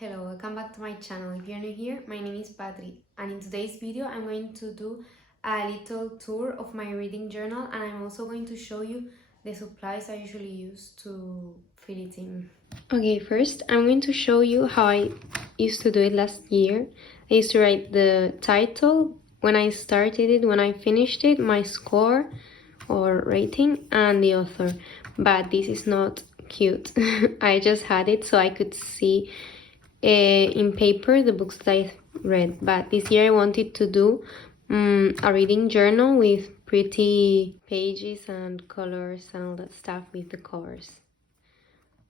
Hello, welcome back to my channel. If you're new here, my name is Patri, and in today's video I'm going to do a little tour of my reading journal, and I'm also going to show you the supplies I usually use to fill it in. Okay, first I'm going to show you how I used to do it last year. I used to write the title, when I started it, when I finished it, my score or rating, and the author. But this is not cute. I just had it so I could see in paper the books that I read. But this year I wanted to do a reading journal with pretty pages and colors and all that stuff with the covers.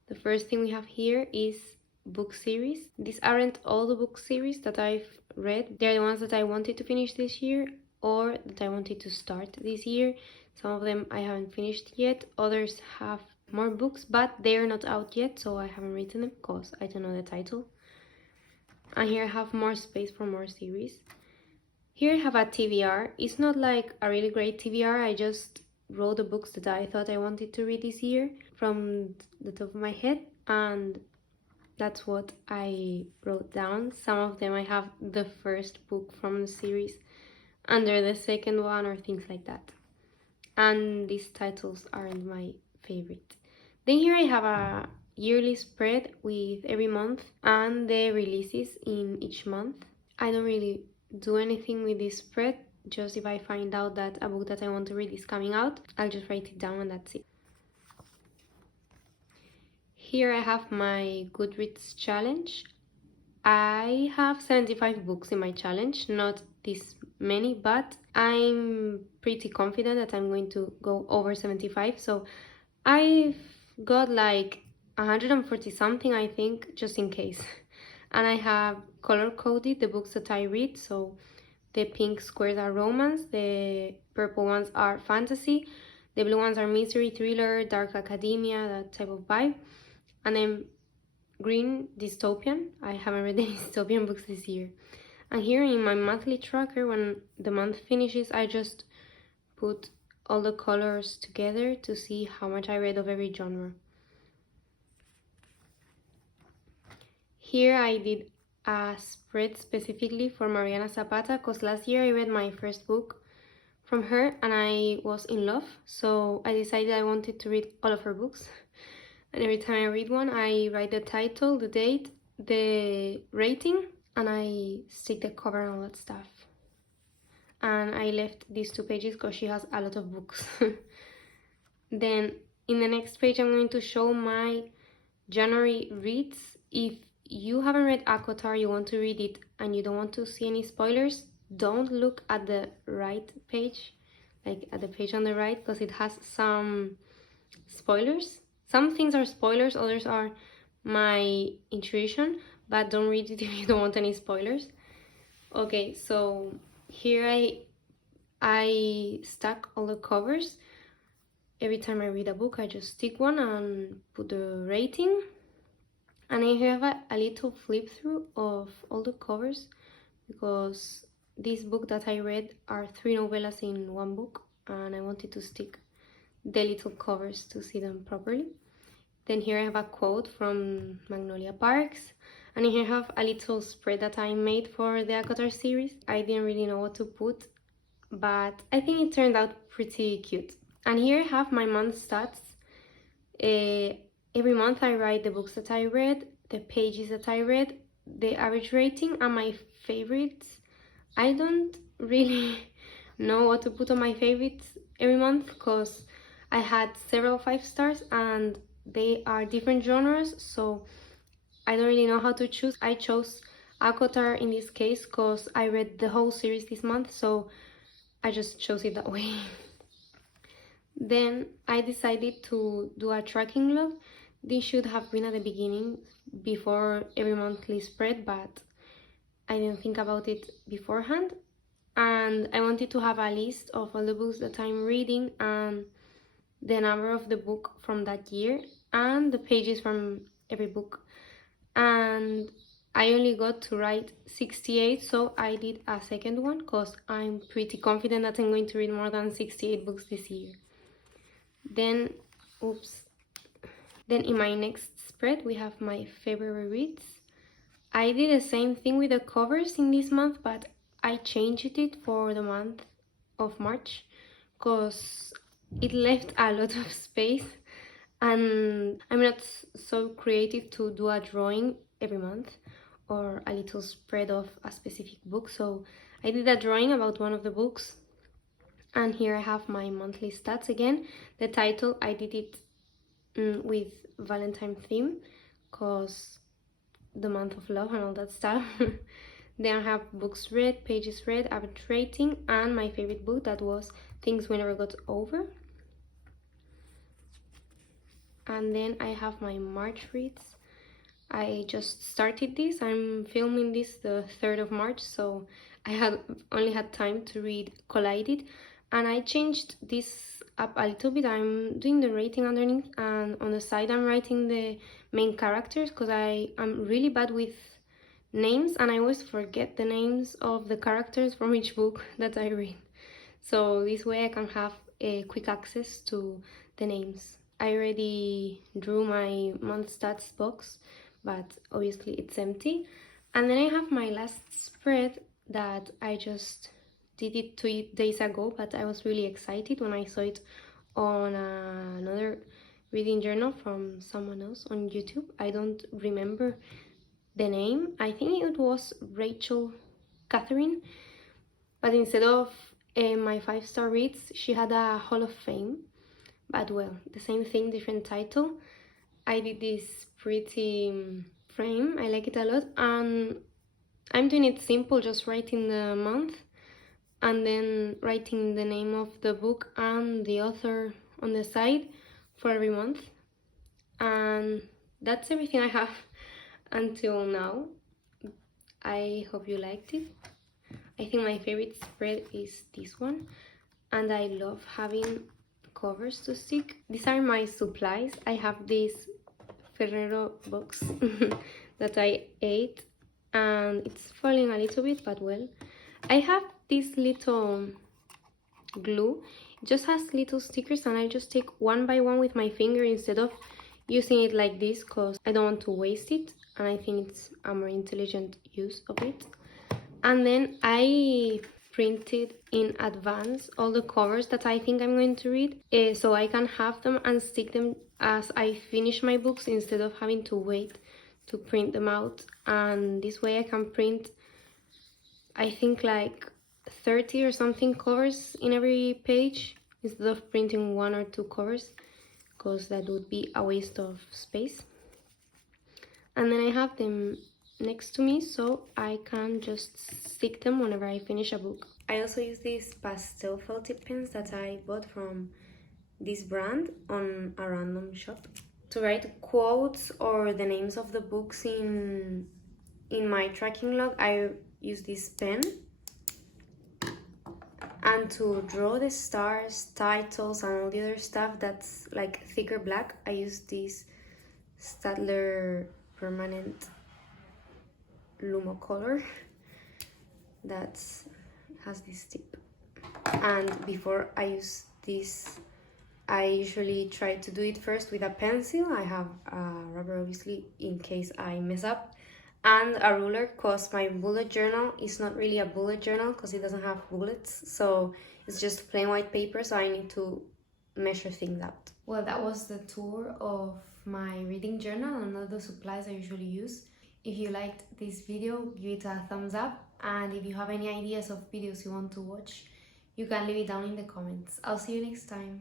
The first thing we have here is book series. These aren't all the book series that I've read. They're the ones that I wanted to finish this year or that I wanted to start this year. Some of them I haven't finished yet. Others have more books, but they're not out yet, so I haven't written them because I don't know the title. And here I have more space for more series. Here I have a TBR. It's not like a really great TBR. I just wrote the books that I thought I wanted to read this year from the top of my head, and that's what I wrote down. Some of them I have the first book from the series under the second one or things like that. And these titles aren't my favorite. Then here I have a yearly spread with every month and the releases in each month. I don't really do anything with this spread. Just if I find out that a book that I want to read is coming out, I'll just write it down and that's it. Here I have my Goodreads challenge. I have 75 books in my challenge, not this many, but I'm pretty confident that I'm going to go over 75. So I've got like 140 something, I think, just in case. And I have color coded the books that I read. So the pink squares are romance, the purple ones are fantasy, the blue ones are mystery, thriller, dark academia, that type of vibe. And then green, dystopian. I haven't read any dystopian books this year. And here in my monthly tracker, when the month finishes, I just put all the colors together to see how much I read of every genre. Here I did a spread specifically for Mariana Zapata because last year I read my first book from her and I was in love, so I decided I wanted to read all of her books. And every time I read one, I write the title, the date, the rating, and I stick the cover and all that stuff. And I left these 2 pages because she has a lot of books. Then in the next page I'm going to show my January reads. If you haven't read ACOTAR, you want to read it and you don't want to see any spoilers, don't look at the right page, like at the page on the right, because it has some spoilers. Some things are spoilers, others are my intuition, but don't read it if you don't want any spoilers. Okay, so here I stack all the covers. Every time I read a book, I just stick one and put the rating. And I have a little flip through of all the covers because this book that I read are 3 novellas in one book, and I wanted to stick the little covers to see them properly. Then here I have a quote from Magnolia Parks, and here I have a little spread that I made for the ACOTAR series. I didn't really know what to put, but I think it turned out pretty cute. And here I have my month stats. Every month I write the books that I read, the pages that I read, the average rating, and my favorites. I don't really know what to put on my favorites every month because I had several 5 stars and they are different genres, so I don't really know how to choose. I chose ACOTAR in this case because I read the whole series this month, so I just chose it that way. Then I decided to do a tracking log. This should have been at the beginning before every monthly spread, but I didn't think about it beforehand. And I wanted to have a list of all the books that I'm reading and the number of the book from that year and the pages from every book. And I only got to write 68, so I did a second one because I'm pretty confident that I'm going to read more than 68 books this year. Then in my next spread we have my February reads, I did the same thing with the covers in this month, but I changed it for the month of March because it left a lot of space and I'm not so creative to do a drawing every month or a little spread of a specific book. So I did a drawing about one of the books, and here I have my monthly stats again. The title, I did it with Valentine theme because the month of love and all that stuff. Then I have books read, pages read, average rating, and my favorite book, that was Things We Never Got Over. And then I have my March reads. I just started this. I'm filming this the 3rd of March, so I had only had time to read Collided, and I changed this up a little bit. I'm doing the rating underneath, and on the side I'm writing the main characters because I'm really bad with names and I always forget the names of the characters from each book that I read. So this way I can have a quick access to the names. I already drew my month stats box, but obviously it's empty. And then I have my last spread that I just did it 2 days ago, but I was really excited when I saw it on another reading journal from someone else on YouTube. I don't remember the name. I think it was Rachel Catherine, but instead of my 5-star reads, she had a Hall of Fame. But well, the same thing, different title. I did this pretty frame. I like it a lot, and I'm doing it simple, just writing the month and then writing the name of the book and the author on the side for every month. And that's everything I have until now. I hope you liked it. I think my favorite spread is this one, and I love having covers to stick. These are my supplies. I have this Ferrero box that I ate and it's falling a little bit, but well. I have this little glue. It just has little stickers and I just take one by one with my finger instead of using it like this because I don't want to waste it and I think it's a more intelligent use of it. And then I printed in advance all the covers that I think I'm going to read, so I can have them and stick them as I finish my books instead of having to wait to print them out. And this way I can print, I think, like 30 or something covers in every page instead of printing 1 or 2 covers, because that would be a waste of space. And then I have them next to me so I can just stick them whenever I finish a book. I also use these pastel felt tip pens that I bought from this brand on a random shop to write quotes or the names of the books in my tracking log. I use this pen, and to draw the stars, titles and all the other stuff that's like thicker black, I use this Staedtler permanent Lumocolor that has this tip. And before I use this, I usually try to do it first with a pencil. I have a rubber obviously in case I mess up, and a ruler because my bullet journal is not really a bullet journal because it doesn't have bullets, so it's just plain white paper, so I need to measure things out. Well, that was the tour of my reading journal and all the supplies I usually use. If you liked this video, give it a thumbs up, and if you have any ideas of videos you want to watch, you can leave it down in the comments. I'll see you next time.